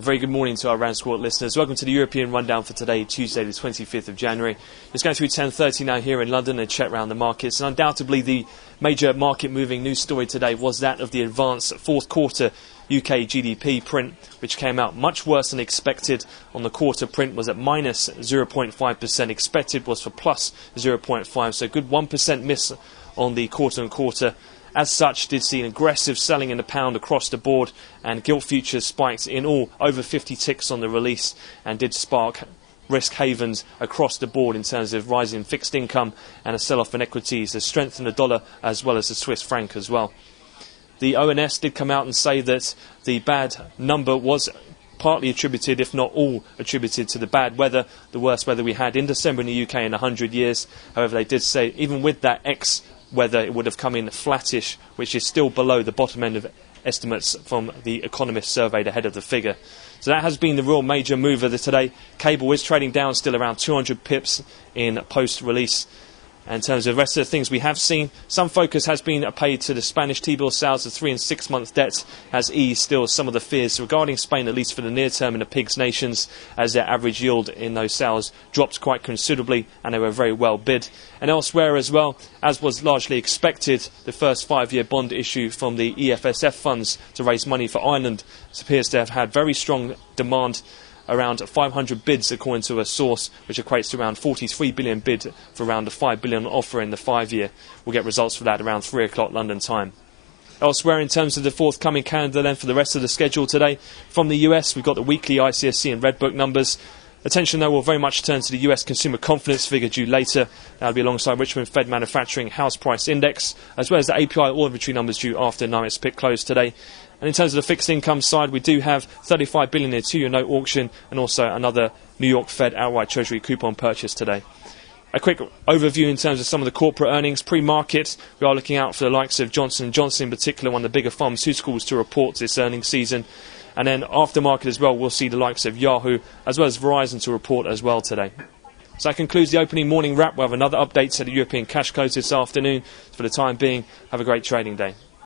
A very good morning to our RANsquawk listeners. Welcome to the European Rundown for today, Tuesday the 25th of January. It's going through 10:30 now here in London, a check round the markets. And undoubtedly the major market moving news story today was that of the advanced fourth quarter UK GDP print, which came out much worse than expected. On the quarter, print was at minus 0.5%. Expected was for plus 0.5%, so a good 1% miss on the quarter-on-quarter. As such, did see an aggressive selling in the pound across the board, and gilt futures spiked in all over 50 ticks on the release and did spark risk havens across the board in terms of rising fixed income and a sell-off in equities, a strength in the dollar as well as the Swiss franc as well. The ONS did come out and say that the bad number was partly attributed, if not all attributed, to the bad weather, the worst weather we had in December in the UK in 100 years. However, they did say even with that whether it would have come in flattish, which is still below the bottom end of estimates from the economists surveyed ahead of the figure. So that has been the real major mover today. Cable is trading down still around 200 pips in post-release. And in terms of the rest of the things we have seen, some focus has been paid to the Spanish T-bill sales. The 3 and 6 month debt has eased still some of the fears regarding Spain, at least for the near term in the PIGS nations, as their average yield in those sales dropped quite considerably and they were very well bid. And elsewhere as well, as was largely expected, the first 5-year bond issue from the EFSF funds to raise money for Ireland appears to have had very strong demand. Around 500 bids according to a source, which equates to around 43 billion bid for around a 5 billion offer in the 5-year. We'll get results for that around 3 o'clock London time. Elsewhere, in terms of the forthcoming calendar then for the rest of the schedule today, from the US we've got the weekly ICSC and Redbook numbers. Attention though will very much turn to the US consumer confidence figure due later. That'll be alongside Richmond Fed Manufacturing House Price Index, as well as the API oil inventory numbers due after NYMEX pit close today. And in terms of the fixed income side, we do have 35 billion in a 2-year note auction and also another New York Fed outright Treasury coupon purchase today. A quick overview in terms of some of the corporate earnings. Pre-market, we are looking out for the likes of Johnson & Johnson in particular, one of the bigger pharmaceuticals to report this earnings season. And then after market as well, we'll see the likes of Yahoo as well as Verizon to report as well today. So that concludes the opening morning wrap. We'll have another update to the European cash close this afternoon. For the time being, have a great trading day.